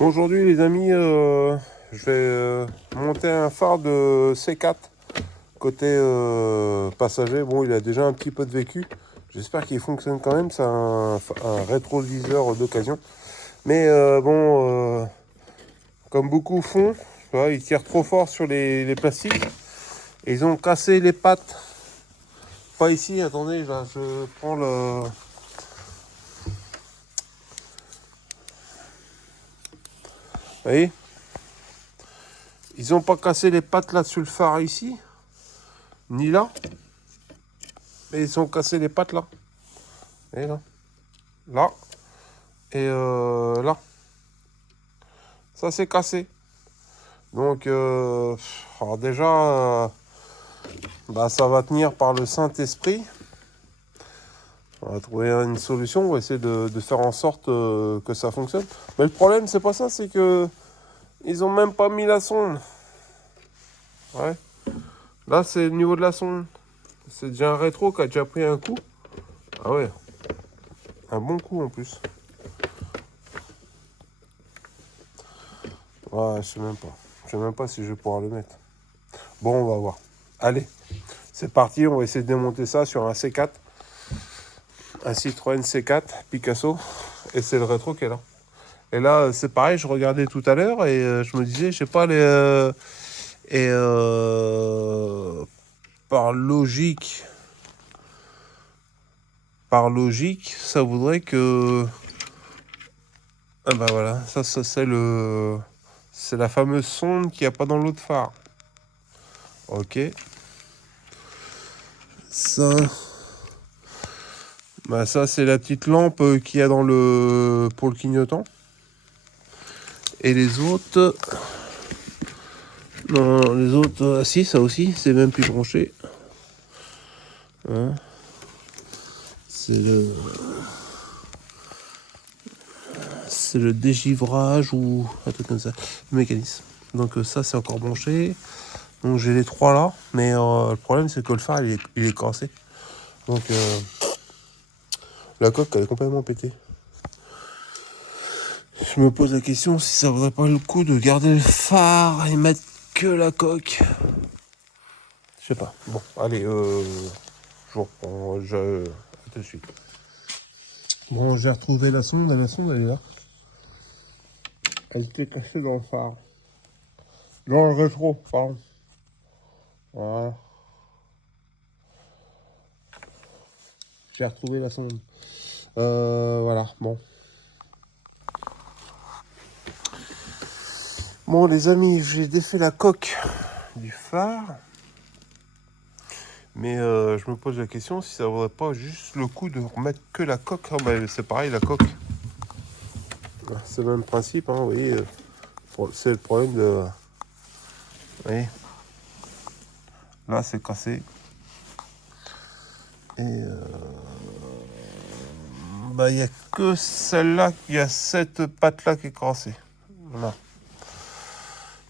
Aujourd'hui les amis, je vais monter un phare de C4 côté passager. Bon, il a déjà un petit peu de vécu. J'espère qu'il fonctionne quand même. C'est un rétroviseur d'occasion. Mais comme beaucoup font, tu vois, ils tirent trop fort sur les plastiques. Et ils ont cassé les pattes. Pas ici, attendez, là, je prends le... Vous voyez, ils n'ont pas cassé les pattes là sur le phare ici, ni là. Mais ils ont cassé les pattes là. Et là. Là. Et là. Ça s'est cassé. Donc, alors déjà, ça va tenir par le Saint-Esprit. On va trouver une solution. On va essayer de faire en sorte que ça fonctionne. Mais le problème, c'est pas ça. C'est que ils ont même pas mis la sonde. Ouais. Là, c'est le niveau de la sonde. C'est déjà un rétro qui a déjà pris un coup. Ah ouais. Un bon coup en plus. Ouais, je sais même pas. Je sais même pas si je vais pouvoir le mettre. Bon, on va voir. Allez, c'est parti. On va essayer de démonter ça sur un C4. Un Citroën C4 Picasso. Et c'est le rétro qui est là. Et là, c'est pareil, je regardais tout à l'heure et je me disais, je sais pas, et par logique, ça voudrait que... Ah bah voilà, ça c'est le... C'est la fameuse sonde qu'il n'y a pas dans l'autre phare. Ok. Ça... Bah ça c'est la petite lampe qu'il y a dans le... pour le clignotant. Et les autres... Non, les autres... Ah si, ça aussi, c'est même plus branché. Hein, c'est le dégivrage ou un truc comme ça, le mécanisme. Donc ça c'est encore branché. Donc j'ai les trois là, mais le problème c'est que le phare il est cassé. Donc la coque elle est complètement pétée. Je me pose la question si ça vaudrait pas le coup de garder le phare et mettre que la coque. Je sais pas. Bon, allez, je reprends. À tout de suite. Bon, j'ai retrouvé la sonde elle est là. Elle était cachée dans le phare. Dans le rétro, pardon. Voilà. J'ai retrouvé la sonde. Voilà, bon. Bon, les amis, j'ai défait la coque du phare. Mais je me pose la question si ça vaudrait pas juste le coup de remettre que la coque. Ah, bah, c'est pareil, la coque. C'est le même principe, hein, vous voyez. C'est le problème de... Vous voyez. Là, c'est cassé. Et... il n'y a que celle-là, il y a cette patte-là qui est cassée. Voilà.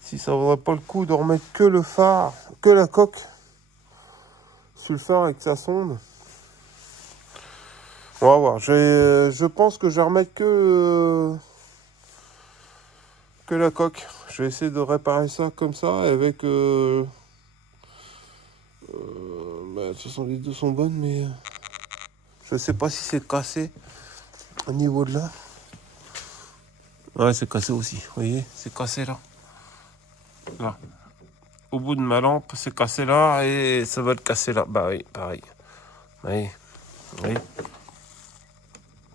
Si ça vaudrait pas le coup de remettre que le phare, que la coque sur le phare avec sa sonde. On va voir. Je pense que je vais remettre que la coque. Je vais essayer de réparer ça comme ça avec... de toute façon, les deux sont bonnes, mais je sais pas si c'est cassé au niveau de là. Ouais, c'est cassé aussi. Vous voyez, c'est cassé là. Là. Au bout de ma lampe, c'est cassé là et ça va le casser là. Bah oui, pareil. Oui, oui.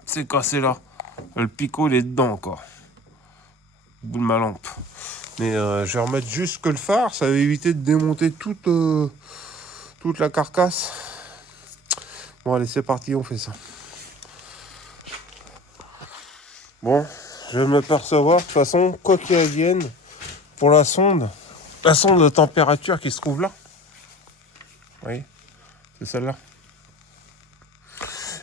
C'est cassé là. Le picot, il est dedans encore. Au bout de ma lampe. Mais je vais remettre juste que le phare. Ça va éviter de démonter toute la carcasse. Bon, allez, c'est parti, on fait ça. Bon, je vais me percevoir. De toute façon, quoi qu'il advienne, pour la sonde de température qui se trouve là. Oui, c'est celle-là.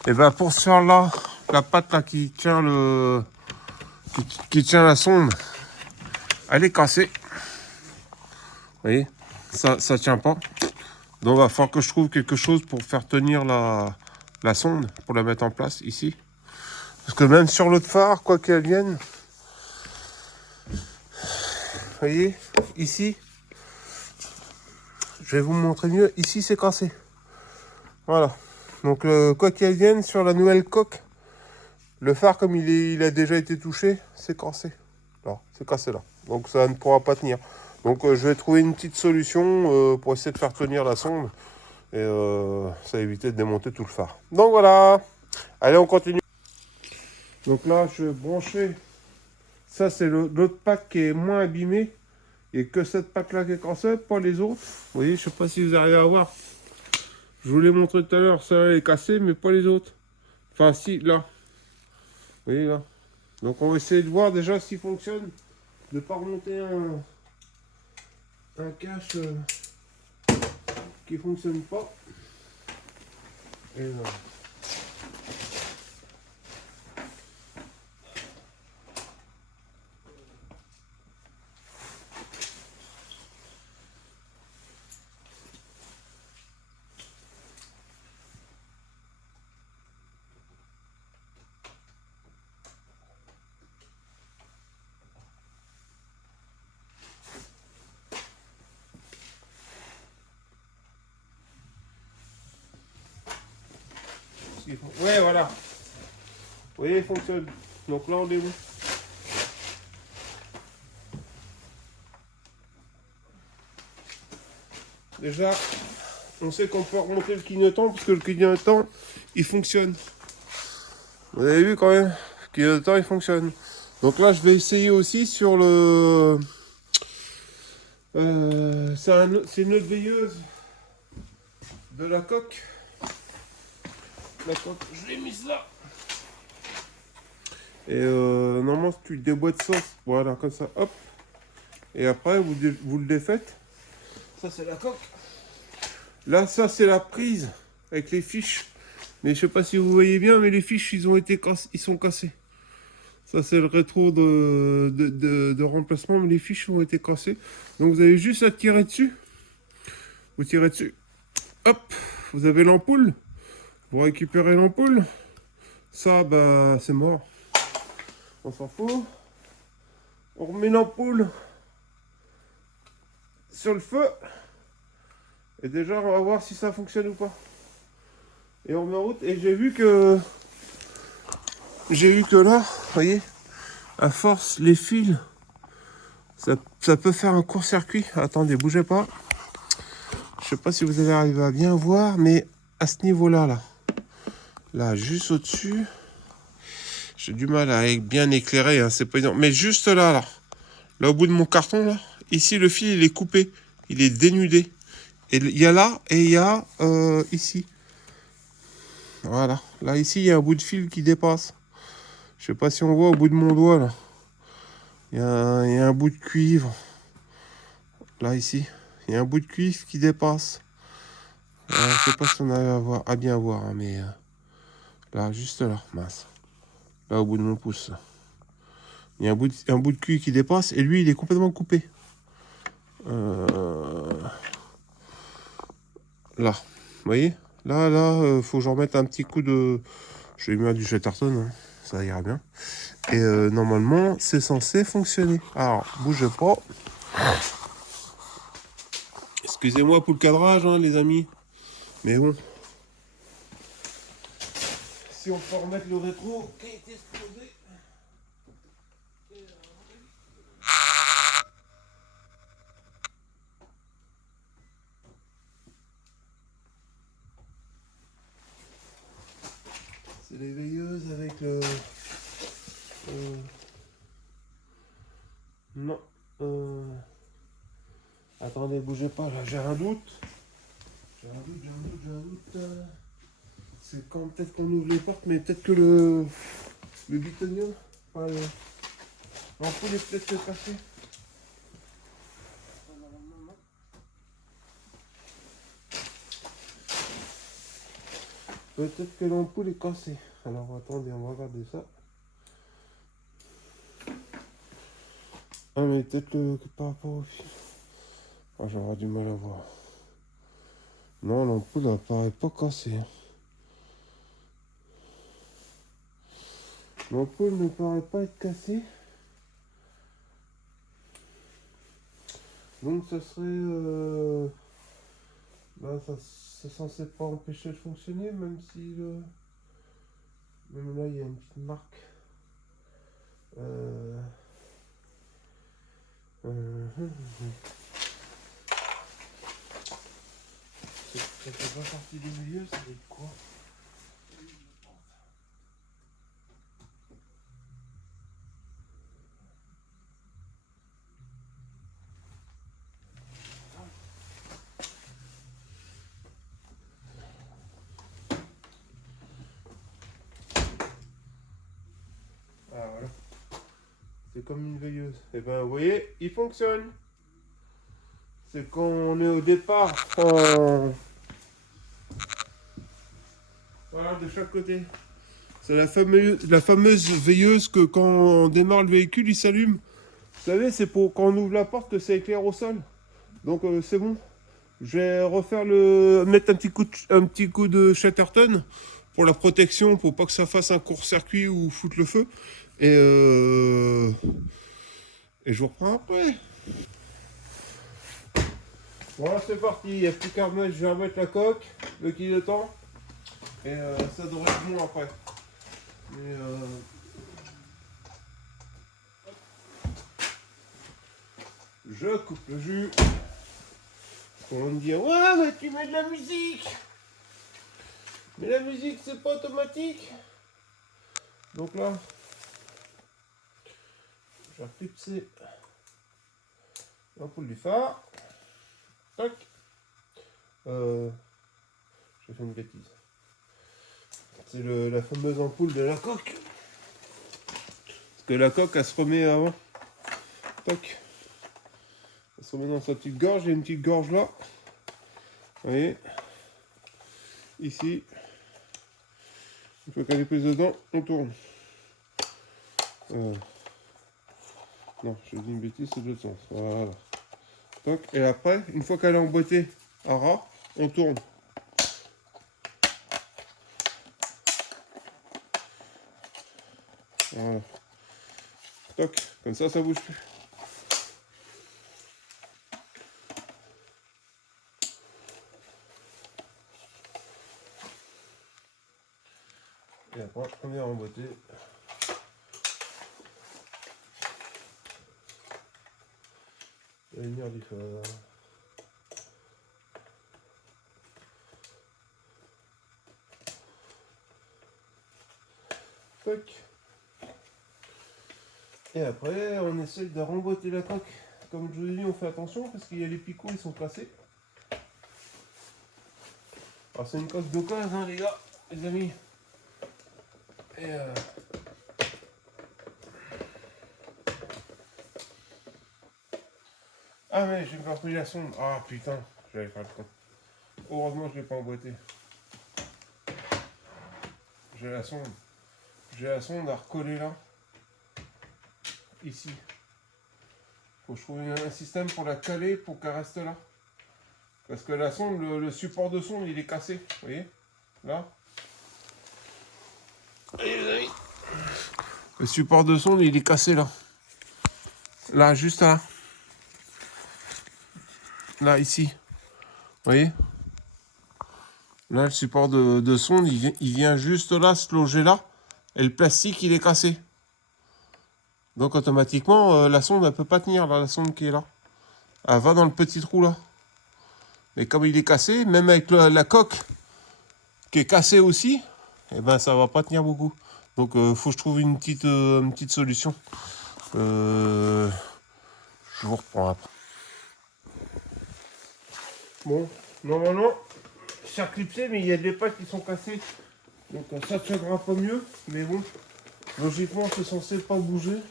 Et ben pour ce faire là, la patte là qui tient qui tient la sonde, elle est cassée. Vous voyez, ça tient pas. Donc il va falloir que je trouve quelque chose pour faire tenir la sonde, pour la mettre en place ici. Parce que même sur l'autre phare, quoi qu'elle vienne, voyez, ici, je vais vous montrer mieux. Ici, c'est cassé. Voilà. Donc, quoi qu'il advienne, sur la nouvelle coque, le phare, comme il a déjà été touché, c'est cassé. Là, c'est cassé là. Donc, ça ne pourra pas tenir. Donc, je vais trouver une petite solution pour essayer de faire tenir la sonde. Et ça va éviter de démonter tout le phare. Donc, voilà. Allez, on continue. Donc là, je vais brancher. Ça, c'est l'autre pack qui est moins abîmé. Il n'y a que cette pack-là qui est cassée, pas les autres. Vous voyez, je sais pas si vous arrivez à voir. Je vous l'ai montré tout à l'heure, ça est cassé, mais pas les autres. Enfin, si, là. Vous voyez, là. Donc, on va essayer de voir déjà s'il fonctionne. De ne pas remonter un cache qui ne fonctionne pas. Et là. Ouais, voilà. Vous voyez, il fonctionne. Donc là, on est où? Déjà, on sait qu'on peut remonter le clignotant parce que le clignotant, il fonctionne. Vous avez vu quand même? Le clignotant, il fonctionne. Donc là, je vais essayer aussi sur le... c'est une autre veilleuse de la coque. La coque, je l'ai mise là. Et normalement, tu déboîtes ça, voilà, comme ça, hop. Et après, vous le défaites. Ça, c'est la coque. Là, ça, c'est la prise avec les fiches. Mais je sais pas si vous voyez bien, mais les fiches, ils sont cassés. Ça, c'est le rétro de remplacement, mais les fiches ont été cassées. Donc, vous avez juste à tirer dessus. Vous tirez dessus. Hop, vous avez l'ampoule. Vous récupérez l'ampoule. Ça, bah, c'est mort. On s'en fout. On remet l'ampoule sur le feu. Et déjà, on va voir si ça fonctionne ou pas. Et on met en route. Et j'ai vu que là, vous voyez, à force, les fils, ça peut faire un court-circuit. Attendez, bougez pas. Je sais pas si vous allez arriver à bien voir, mais à ce niveau-là, là, juste au-dessus, j'ai du mal à bien éclairer, hein, c'est pas évident. Mais juste là, là au bout de mon carton, là, ici, le fil, il est coupé, il est dénudé. Et il y a là, et il y a ici. Voilà, là, ici, il y a un bout de fil qui dépasse. Je sais pas si on voit au bout de mon doigt, là. Il y a un bout de cuivre. Là, ici, il y a un bout de cuivre qui dépasse. Je sais pas si on arrive à bien voir, hein, mais là, juste là, mince. Là, au bout de mon pouce. Il y a un bout de cuivre qui dépasse, et lui, il est complètement coupé. Là, vous voyez? Là, faut que j'en remette un petit coup de... Je vais mettre du Chatterton, hein. Ça ira bien. Et normalement, c'est censé fonctionner. Alors, bougez pas. Excusez-moi pour le cadrage, hein, les amis. Mais bon. Si on peut remettre le rétro qui a été explosé. C'est les veilleuses avec le... Non. Attendez, bougez pas, là, j'ai un doute. J'ai un doute. C'est quand peut-être qu'on ouvre les portes, mais peut-être que le bitonium, enfin, l'ampoule est peut-être cassée. Peut-être que l'ampoule est cassée. Alors attendez, on va regarder ça. Ah mais peut-être que par rapport au fil. Ah, j'aurais du mal à voir. Non, l'ampoule apparaît pas cassée. L'ampoule ne paraît pas être cassée. Donc ça serait... ben, ça c'est censé pas empêcher de fonctionner, même si... Même là, il y a une petite marque. Euh... Ça fait pas partie du milieu, ça va être quoi? Ah voilà. C'est comme une veilleuse. Et ben vous voyez, il fonctionne. C'est quand on est au départ. Voilà, de chaque côté. C'est la fameuse veilleuse que quand on démarre le véhicule, il s'allume. Vous savez, c'est pour quand on ouvre la porte que ça éclaire au sol. Donc c'est bon. Je vais refaire mettre un petit coup de Chatterton pour la protection, pour pas que ça fasse un court-circuit ou foutre le feu. Et je vous reprends après. Voilà, c'est parti. Il n'y a plus qu'à remettre, je vais remettre la coque, le clignotant. Et ça devrait être bon après. Mais, je coupe le jus. On va me dire, ouais, mais tu mets de la musique. Mais la musique, c'est pas automatique. Donc là, je vais clipser l'ampoule du phare. Tac. J'ai fait une bêtise. C'est la fameuse ampoule de la coque. Parce que la coque, elle se remet avant. Tac. Elle se remet dans sa petite gorge. Il y a une petite gorge là. Vous voyez. Ici. Une fois qu'elle est prise dedans, on tourne. Non, je dis une bêtise, c'est de l'autre sens. Voilà. Tac. Et après, une fois qu'elle est emboîtée à ras, on tourne. Voilà. Toc, comme ça bouge plus. Et après, on vient emboîter. La lumière du phare. Toc. Et après, on essaye de remboîter la coque. Comme je vous ai dit, on fait attention parce qu'il y a les picots, ils sont cassés. Alors c'est une coque d'occasion, hein, les gars, les amis. Et ah mais j'ai pas pris la sonde. Ah putain, j'avais pas le temps. Heureusement je l'ai pas emboîté. J'ai la sonde. J'ai la sonde à recoller là. Ici. Faut que je trouve un système pour la caler pour qu'elle reste là. Parce que la sonde, le support de sonde, il est cassé. Vous voyez? Là. Allez les amis. Le support de sonde, il est cassé là. Là, juste là. Là, ici. Vous voyez? Là, le support de sonde, il vient juste là, se loger là. Et le plastique, il est cassé. Donc, automatiquement, la sonde, elle peut pas tenir, là, la sonde qui est là. Elle va dans le petit trou là. Mais comme il est cassé, même avec la coque qui est cassée aussi, eh ben, ça va pas tenir beaucoup. Donc, faut que je trouve une petite solution. Je vous reprends après. Bon, normalement, c'est reclipsé, mais il y a des pattes qui sont cassées. Donc ça tiendra pas mieux. Mais bon, logiquement, c'est censé pas bouger.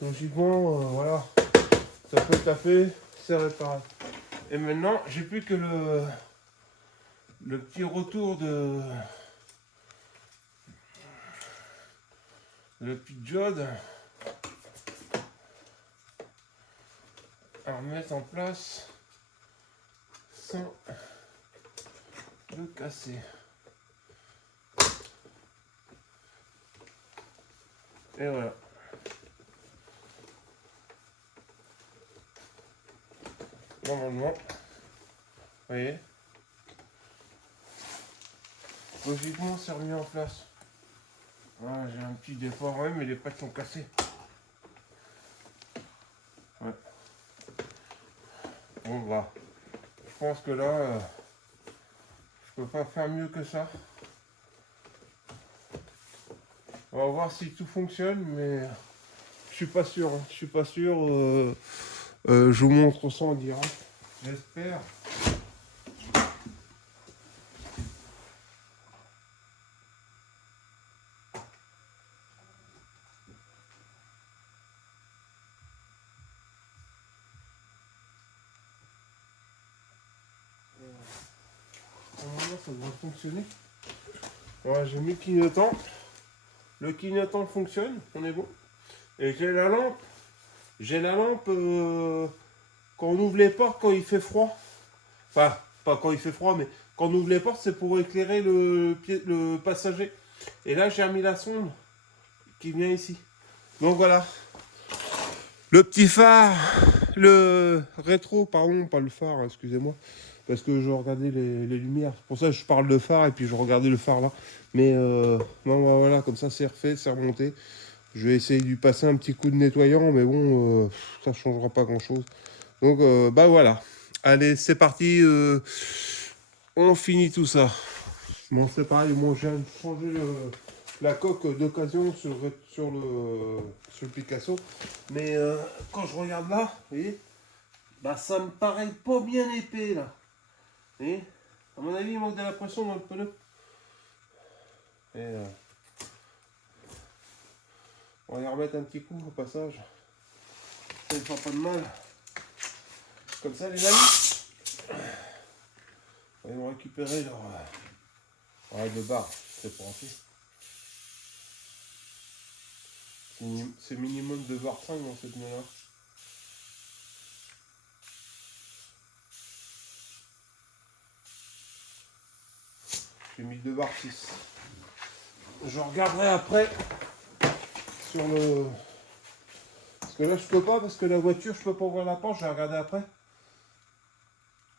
Logiquement, voilà. Ça peut taper, c'est réparé. Et maintenant, j'ai plus que le petit retour de... Le petit diode à remettre en place sans le casser. Et voilà. Normalement. Vous voyez? Logiquement, c'est remis en place. Ah, j'ai un petit défaut, ouais, mais les pattes sont cassées. Ouais. Bon, bah. Je pense que là, je peux pas faire mieux que ça. On va voir si tout fonctionne, mais je suis pas sûr. Hein. Je suis pas sûr. Je vous montre ça en direct. J'espère. Normalement, ça devrait fonctionner. Ouais, j'ai mis le clignotant. Le clignotant fonctionne, on est bon. Et j'ai la lampe. J'ai la lampe quand on ouvre les portes quand il fait froid. Enfin, pas quand il fait froid, mais quand on ouvre les portes, c'est pour éclairer le passager. Et là, j'ai mis la sonde qui vient ici. Donc voilà. Le petit phare, le rétro, pardon, pas le phare, excusez-moi. Parce que je regardais les lumières. C'est pour ça que je parle de phare et puis je regardais le phare là. Mais non, voilà, comme ça c'est refait, c'est remonté. Je vais essayer de lui passer un petit coup de nettoyant, mais bon, ça ne changera pas grand-chose. Donc, bah voilà. Allez, c'est parti. On finit tout ça. Bon, c'est pareil, moi je viens de changer la coque d'occasion sur le Picasso. Mais quand je regarde là, vous voyez, bah ça me paraît pas bien épais là. Vous voyez, à mon avis, il manque de la pression dans le pneu. Et on va y remettre un petit coup au passage. Ça ne fera pas de mal. Comme ça, les amis. Ils vont récupérer leur de barre. C'est pour remplir. C'est minimum de barre 5 dans cette main-là. J'ai mis 2 barres 6. Je regarderai après sur le... Parce que là je peux pas, parce que la voiture je peux pas ouvrir la porte, je vais regarder après.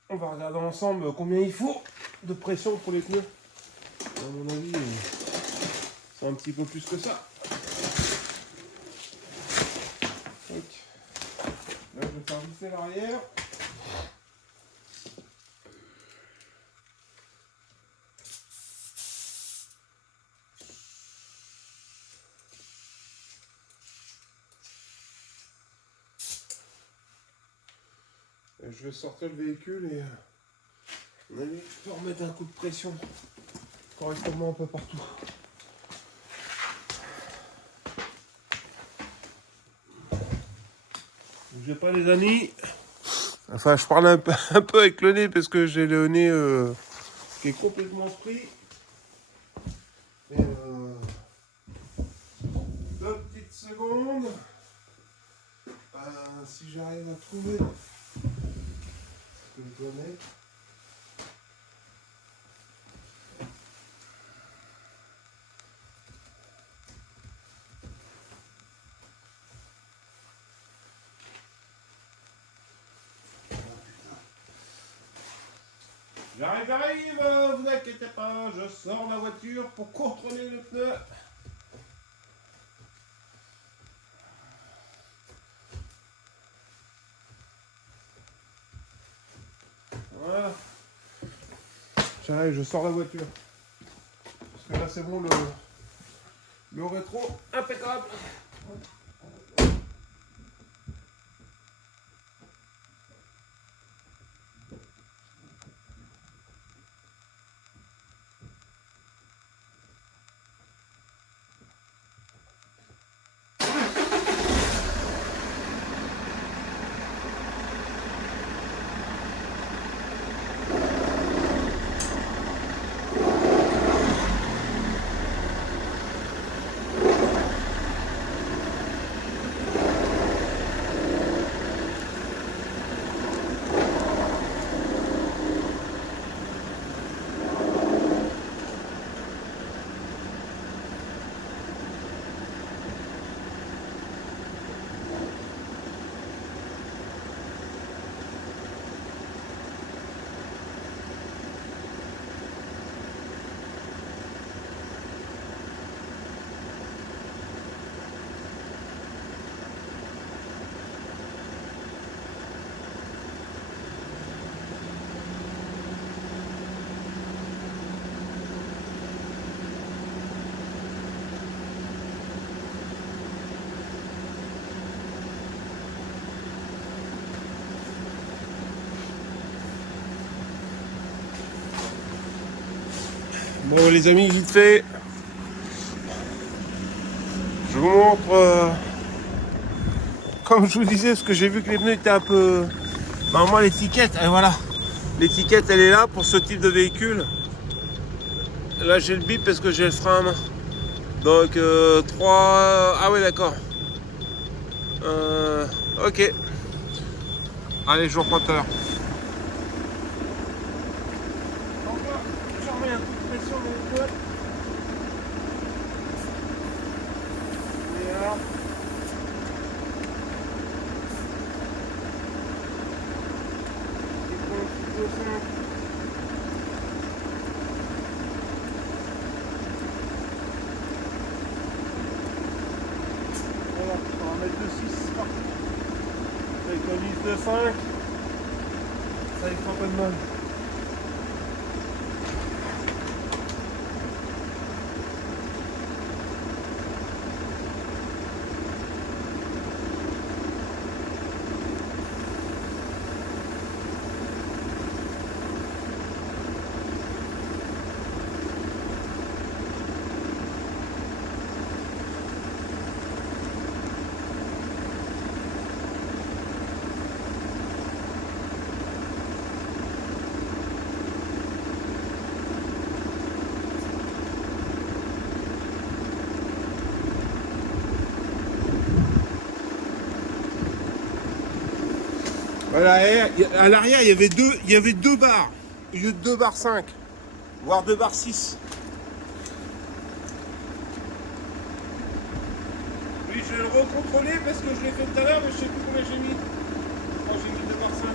On va regarder ensemble combien il faut de pression pour les pneus. À mon avis, c'est un petit peu plus que ça. Donc, là je vais faire visser l'arrière. Et je vais sortir le véhicule et à mon avis, je vais remettre un coup de pression correctement un peu partout. Bougez pas les amis. Enfin, je parle un peu avec le nez parce que j'ai le nez qui est complètement pris. Et 2 petites secondes. Si j'arrive à trouver ce que je dois mettre. J'arrive, vous inquiétez pas, je sors la voiture pour contrôler le pneu. Voilà. J'arrive, je sors la voiture. Parce que là c'est bon, le rétro, impeccable. Bon les amis, vite fait, je vous montre, comme je vous disais, parce que j'ai vu que les pneus étaient un peu... Normalement l'étiquette, et voilà, l'étiquette elle est là pour ce type de véhicule. Là j'ai le bip parce que j'ai le frein à main. Donc 3... Ah ouais d'accord. Ok. Allez, je vous reprends tout à l'heure. Je remets un coup de pression dans les boîtes. Et alors voilà, on va mettre 2,6 partout. Avec un 10 de 5, ça y fera pas de mal. Voilà, et à l'arrière, il y avait deux barres, au lieu de 2 barres 5, voire 2 barres 6. Oui, je vais le recontrôler parce que je l'ai fait tout à l'heure, mais je sais plus combien j'ai mis. Quand j'ai mis 2 barres 5.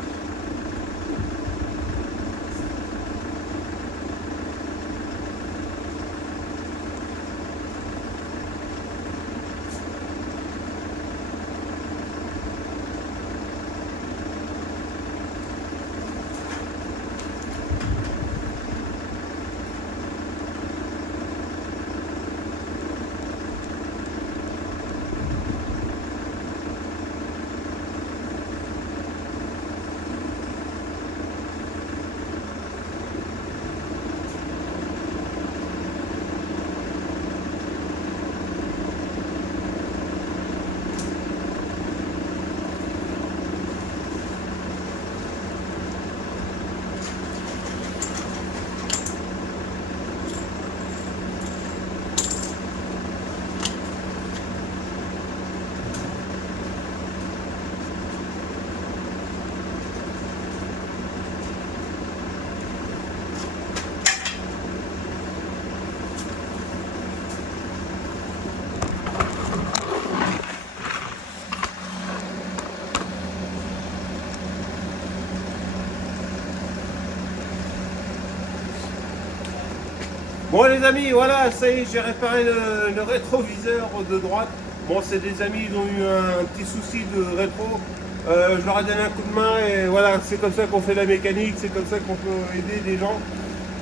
Bon les amis, voilà, ça y est, j'ai réparé le rétroviseur de droite. Bon, c'est des amis, ils ont eu un petit souci de rétro. Je leur ai donné un coup de main et voilà, c'est comme ça qu'on fait la mécanique, c'est comme ça qu'on peut aider des gens.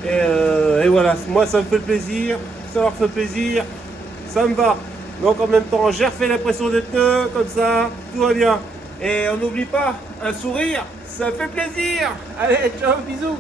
Et voilà, moi ça me fait plaisir, ça leur fait plaisir, ça me va. Donc en même temps, j'ai refait la pression des pneus, comme ça, tout va bien. Et on n'oublie pas, un sourire, ça fait plaisir. Allez, ciao, bisous.